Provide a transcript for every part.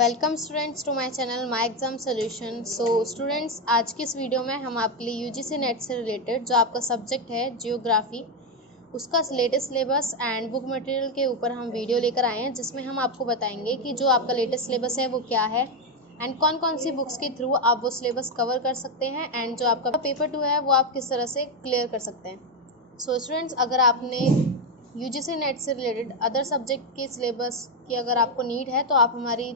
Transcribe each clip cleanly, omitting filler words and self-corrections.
Welcome students to my channel my exam solution. So students, आज की इस video में हम आपके लिए यूजीसी नेट से रिलेटेड जो आपका सब्जेक्ट है जियोग्राफी, उसका latest syllabus and book material के ऊपर हम वीडियो लेकर आए हैं, जिसमें हम आपको बताएंगे कि जो आपका लेटेस्ट सिलेबस है वो क्या है एंड कौन कौन सी बुक्स के थ्रू आप वो सिलेबस कवर कर सकते हैं एंड जो आपका पेपर 2 है वो आप किस तरह से क्लियर कर सकते हैं। सो स्टूडेंट्स, अगर आपने यूजीसी नेट से रिलेटेड अदर सब्जेक्ट के सिलेबस की अगर आपको नीड है तो आप हमारे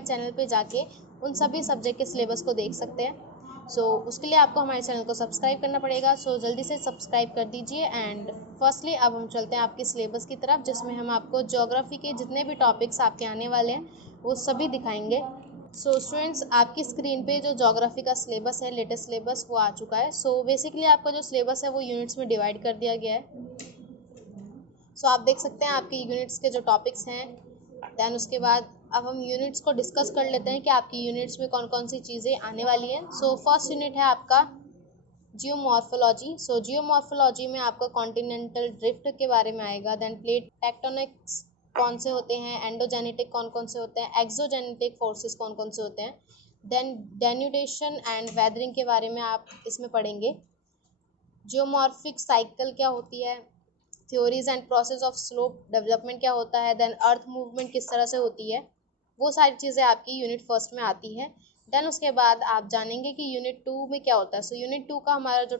चैनल पे जाके उन सभी सब्जेक्ट के सिलेबस को देख सकते हैं। उसके लिए आपको हमारे चैनल को सब्सक्राइब करना पड़ेगा। जल्दी से सब्सक्राइब कर दीजिए। एंड फर्स्टली अब हम चलते हैं आपके सिलेबस की तरफ, जिसमें हम आपको ज्योग्राफी के जितने भी टॉपिक्स आपके आने वाले हैं वो सभी दिखाएंगे। स्टूडेंट्स, आपकी स्क्रीन पे जो ज्योग्राफी का सिलेबस है, लेटेस्ट सिलेबस, वो आ चुका है। बेसिकली आपका जो सिलेबस है वो यूनिट्स में डिवाइड कर दिया गया है। आप देख सकते हैं आपके यूनिट्स के जो टॉपिक्स हैं। दैन उसके बाद अब हम यूनिट्स को डिस्कस कर लेते हैं कि आपकी यूनिट्स में कौन कौन सी चीज़ें आने वाली हैं। फर्स्ट यूनिट है आपका जियोमॉर्फोलॉजी। जियोमॉर्फोलॉजी में आपका कॉन्टिनेंटल ड्रिफ्ट के बारे में आएगा। दैन प्लेट टेक्टोनिक्स कौन से होते हैं, एंडोजेनेटिक कौन कौन से होते हैं, एक्सोजेनेटिक फोर्सेस कौन कौन से होते हैं। देन डेन्यूडेशन एंड वेदरिंग के बारे में आप इसमें पढ़ेंगे। जियोमॉर्फिक साइकिल क्या होती है, theories and process of slope development क्या होता है, देन अर्थ मूवमेंट किस तरह से होती है, वो सारी चीज़ें आपकी यूनिट फर्स्ट में आती है। देन उसके बाद आप जानेंगे कि यूनिट 2 में क्या होता है। यूनिट 2 का हमारा जो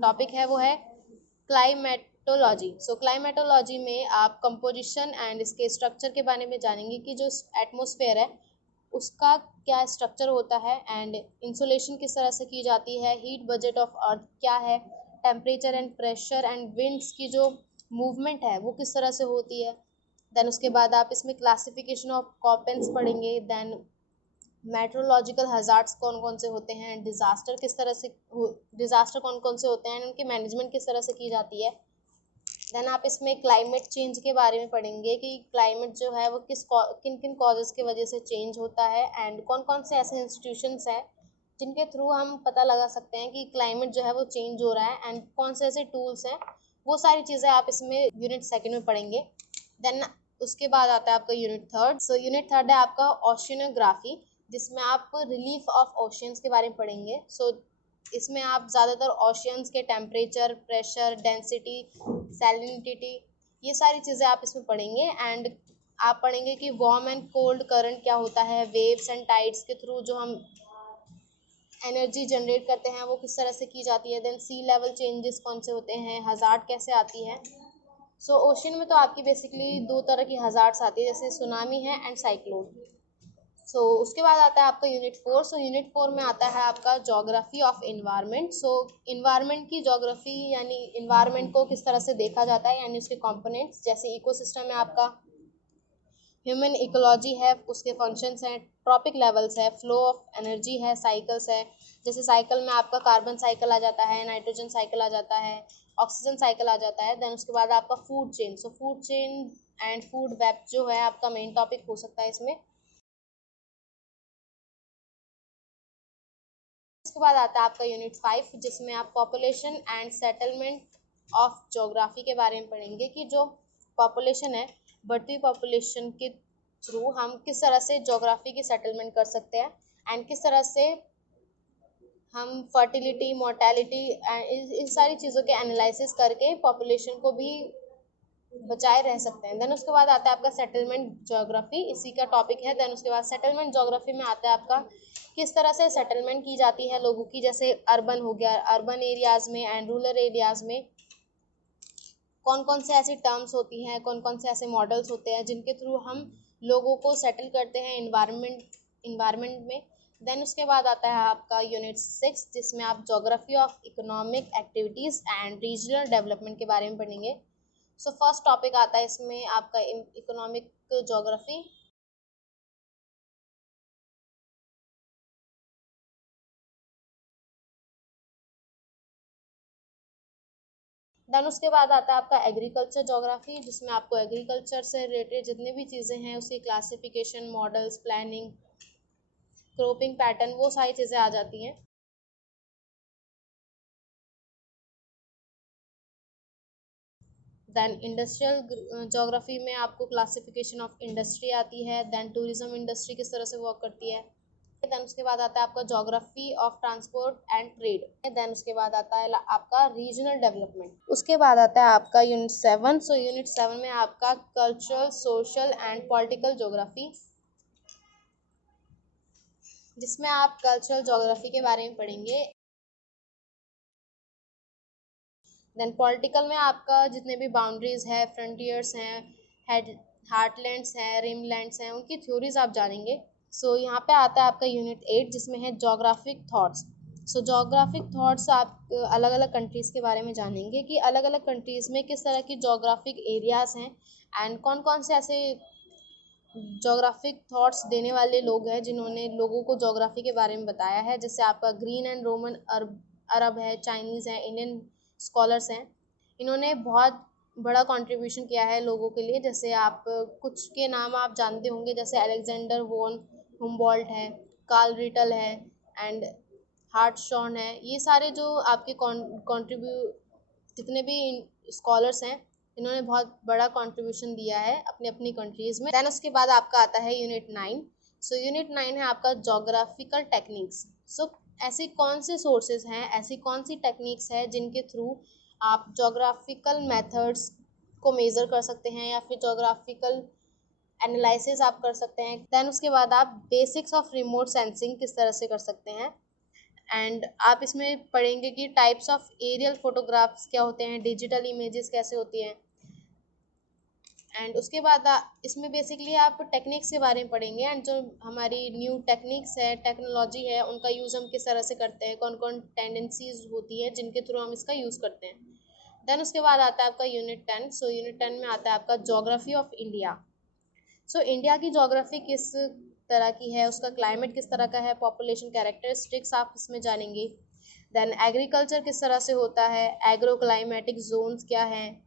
टॉपिक है वो है क्लाइमेटोलॉजी। क्लाइमेटोलॉजी में आप कंपोजिशन एंड इसके स्ट्रक्चर के बारे में जानेंगे कि जो एटमॉस्फेयर है उसका क्या स्ट्रक्चर होता है एंड इंसुलेशन किस तरह से की जाती है, हीट बजट ऑफ अर्थ क्या है, temperature and pressure and winds की जो मूवमेंट है वो किस तरह से होती है। देन उसके बाद आप इसमें क्लासिफिकेशन ऑफ कॉपेंस पढ़ेंगे। देन मेट्रोलॉजिकल हजार्ड्स कौन कौन से होते हैं, डिज़ास्टर कौन कौन से होते हैं, उनकी मैनेजमेंट किस तरह से की जाती है। देन आप इसमें क्लाइमेट चेंज के बारे में पढ़ेंगे कि क्लाइमेट जो है वो किन किन कॉजेज़ की वजह से चेंज होता है एंड कौन कौन से ऐसे इंस्टीट्यूशंस हैं जिनके थ्रू हम पता लगा सकते हैं कि क्लाइमेट जो है वो चेंज हो रहा है एंड कौन से ऐसे टूल्स हैं। वो सारी चीज़ें आप इसमें यूनिट सेकंड में पढ़ेंगे। देन उसके बाद आता है आपका यूनिट थर्ड। यूनिट थर्ड है आपका ओशिनोग्राफी, जिसमें आप रिलीफ ऑफ ओशियंस के बारे में पढ़ेंगे। इसमें आप ज़्यादातर ओशियंस के टेम्परेचर, प्रेशर, डेंसिटी, सैलिनिटी, ये सारी चीज़ें आप इसमें पढ़ेंगे। एंड आप पढ़ेंगे कि वार्म एंड कोल्ड करंट क्या होता है, वेव्स एंड टाइड्स के थ्रू जो हम एनर्जी जनरेट करते हैं वो किस तरह से की जाती है। देन सी लेवल चेंजेस कौन से होते हैं, हज़ार्ड कैसे आती है। ओशन में तो आपकी बेसिकली दो तरह की हज़ार्ड्स आती है, जैसे सुनामी है एंड साइक्लोन। उसके बाद आता है आपका यूनिट 4। यूनिट 4 में आता है आपका ज्योग्राफी ऑफ इन्वायरमेंट। इन्वायरमेंट की ज्योग्राफी यानी इन्वायरमेंट को किस तरह से देखा जाता है, यानी उसके कंपोनेंट्स, जैसे इकोसिस्टम है आपका, ह्यूमन इकोलॉजी है, उसके फंक्शंस हैं, ट्रॉपिक लेवल्स है, फ्लो ऑफ एनर्जी है, साइकिल्स है। जैसे साइकिल में आपका कार्बन साइकिल आ जाता है, नाइट्रोजन साइकिल आ जाता है, ऑक्सीजन साइकिल आ जाता है। देन उसके बाद आपका food chain. Food chain and food web जो है आपका मेन टॉपिक हो सकता है इसमें। इसके बाद आता है आपका यूनिट 5, जिसमें आप population and settlement of geography के बारे में पढ़ेंगे कि जो पॉपुलेशन है, बढ़ती पॉपुलेशन के थ्रू हम किस तरह से ज्योग्राफी की सेटलमेंट कर सकते हैं एंड किस तरह से हम फर्टिलिटी, मोर्टेलिटी इन सारी चीज़ों के एनालिसिस करके पॉपुलेशन को भी बचाए रह सकते हैं। देन उसके बाद आता है आपका सेटलमेंट ज्योग्राफी, इसी का टॉपिक है। देन उसके बाद सेटलमेंट ज्योग्राफी में आता है आपका किस तरह से सेटलमेंट की जाती है लोगों की, जैसे अर्बन हो गया, अर्बन एरियाज़ में एंड रूरल एरियाज़ में कौन कौन से ऐसी टर्म्स होती हैं, कौन कौन से ऐसे मॉडल्स होते हैं जिनके थ्रू हम लोगों को सेटल करते हैं इन्वायरमेंट में। देन उसके बाद आता है आपका यूनिट 6, जिसमें आप geography of economic activities and regional development के बारे में पढ़ेंगे। फर्स्ट टॉपिक आता है इसमें आपका इकोनॉमिक ज्योग्राफी। देन उसके बाद आता है आपका एग्रीकल्चर ज्योग्राफी, जिसमें आपको एग्रीकल्चर से रिलेटेड जितनी भी चीज़ें हैं उसकी classification, models, planning, cropping pattern, वो सारी चीज़ें आ जाती हैं। देन इंडस्ट्रियल जोग्राफी में आपको क्लासिफिकेशन ऑफ इंडस्ट्री आती है, देन टूरिज्म इंडस्ट्री किस तरह से वर्क करती है, देन उसके बाद आता है आपका geography of transport and trade, then उसके बाद आता है आपका रीजनल डेवलपमेंट, उसके बाद आता है आपका यूनिट 7। सो यूनिट 7 में आपका cultural, social and political geography, जिसमें आप कल्चरल जोग्राफी के बारे में पढ़ेंगे। देन पॉलिटिकल में आपका जितने भी बाउंड्रीज है, फ्रंटियर्स हैं, हेड हार्टलैंड्स हैं, रिमलैंड्स हैं, उनकी थ्योरीज आप जानेंगे। सो यहाँ पे आता है आपका यूनिट 8 जिसमें है जोग्राफिक थॉट्स। सो जोग्राफिक थॉट्स आप अलग अलग कंट्रीज़ के बारे में जानेंगे कि अलग अलग कंट्रीज़ में किस तरह की जोग्राफिक एरियाज़ हैं एंड कौन कौन से ऐसे जोग्राफिक थॉट्स देने वाले लोग हैं जिन्होंने लोगों को जोग्राफी के बारे में बताया है। जैसे आपका ग्रीन एंड रोमन अरब है, चाइनीज़ है, इंडियन स्कॉलर्स हैं। इन्होंने बहुत बड़ा कंट्रीब्यूशन किया है लोगों के लिए। जैसे आप कुछ के नाम आप जानते होंगे, जैसे अलेक्जेंडर वॉन हुम्बोल्ट है, कार्ल रिटल है एंड हार्टशॉन है। ये सारे जो आपके जितने भी स्कॉलर्स हैं, इन्होंने बहुत बड़ा कंट्रीब्यूशन दिया है अपनी अपनी कंट्रीज़ में। दैन उसके बाद आपका आता है यूनिट 9। सो यूनिट 9 है आपका जोग्राफिकल टेक्निक्स। सो ऐसी कौन से सोर्सेज हैं, ऐसी कौन सी टेक्निक्स है जिनके थ्रू आप जोग्राफिकल मेथड्स को मेज़र कर सकते हैं या फिर जोग्राफिकल एनालिसिस आप कर सकते हैं। दैन उसके बाद आप बेसिक्स ऑफ रिमोट सेंसिंग किस तरह से कर सकते हैं एंड आप इसमें पढ़ेंगे कि टाइप्स ऑफ एरियल फोटोग्राफ्स क्या होते हैं, डिजिटल इमेजेस कैसे होती हैं एंड उसके बाद इसमें बेसिकली आप टेक्निक्स के बारे में पढ़ेंगे एंड जो हमारी न्यू टेक्निक्स है, टेक्नोलॉजी है, उनका यूज़ हम किस तरह से करते हैं, कौन कौन टेंडेंसीज होती है जिनके थ्रू हम इसका यूज़ करते हैं। देन उसके बाद आता है आपका यूनिट 10। सो यूनिट 10 में आता है आपका geography of India. So India की जोग्राफी किस तरह की है, उसका क्लाइमेट किस तरह का है, पॉपुलेशन कैरेक्टरिस्टिक्स आप इसमें जानेंगे। देन एग्रीकल्चर किस तरह से होता है, एग्रो क्लाइमेटिक जोन्स क्या हैं,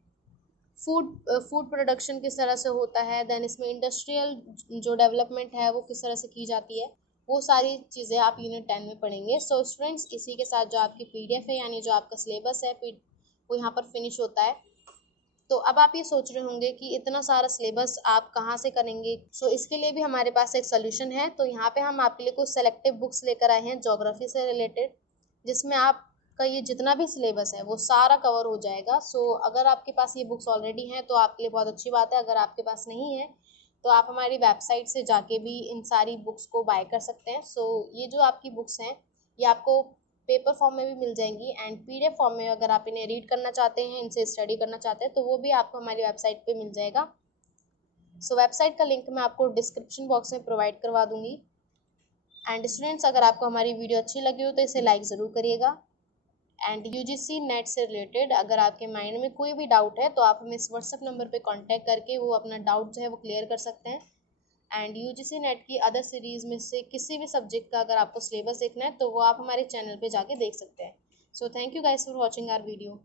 फूड प्रोडक्शन किस तरह से होता है, देन इसमें इंडस्ट्रियल जो डेवलपमेंट है वो किस तरह से की जाती है, वो सारी चीज़ें आप यूनिट 10 में पढ़ेंगे। सो स्टूडेंट्स, इसी के साथ जो आपकी PDF है यानी जो आपका सिलेबस है वो यहाँ पर फिनिश होता है। तो अब आप ये सोच रहे होंगे कि इतना सारा सिलेबस आप कहाँ से करेंगे। सो इसके लिए भी हमारे पास एक सोल्यूशन है। तो यहाँ पे हम आपके लिए कुछ सेलेक्टिव बुक्स लेकर आए हैं जोग्राफी से रिलेटेड, जिसमें आपका ये जितना भी सिलेबस है वो सारा कवर हो जाएगा। सो अगर आपके पास ये बुक्स ऑलरेडी हैं तो आपके लिए बहुत अच्छी बात है। अगर आपके पास नहीं है तो आप हमारी वेबसाइट से जाके भी इन सारी बुक्स को बाय कर सकते हैं। सो ये जो आपकी बुक्स हैं ये आपको पेपर फॉर्म में भी मिल जाएंगी एंड PDF फॉर्म में अगर आप इन्हें रीड करना चाहते हैं, इनसे स्टडी करना चाहते हैं, तो वो भी आपको हमारी वेबसाइट पे मिल जाएगा। सो वेबसाइट का लिंक मैं आपको डिस्क्रिप्शन बॉक्स में प्रोवाइड करवा दूंगी। एंड स्टूडेंट्स, अगर आपको हमारी वीडियो अच्छी लगी हो तो इसे लाइक ज़रूर करिएगा। एंड UGC नेट से रिलेटेड अगर आपके माइंड में कोई भी डाउट है तो आप हमें इस व्हाट्सएप नंबर पर कॉन्टैक्ट करके वो अपना डाउट जो है वो क्लियर कर सकते हैं। एंड UGC नेट की अदर सीरीज़ में से किसी भी सब्जेक्ट का अगर आपको सिलेबस देखना है तो वो आप हमारे चैनल पे जाके देख सकते हैं। So thank you guys for watching our video.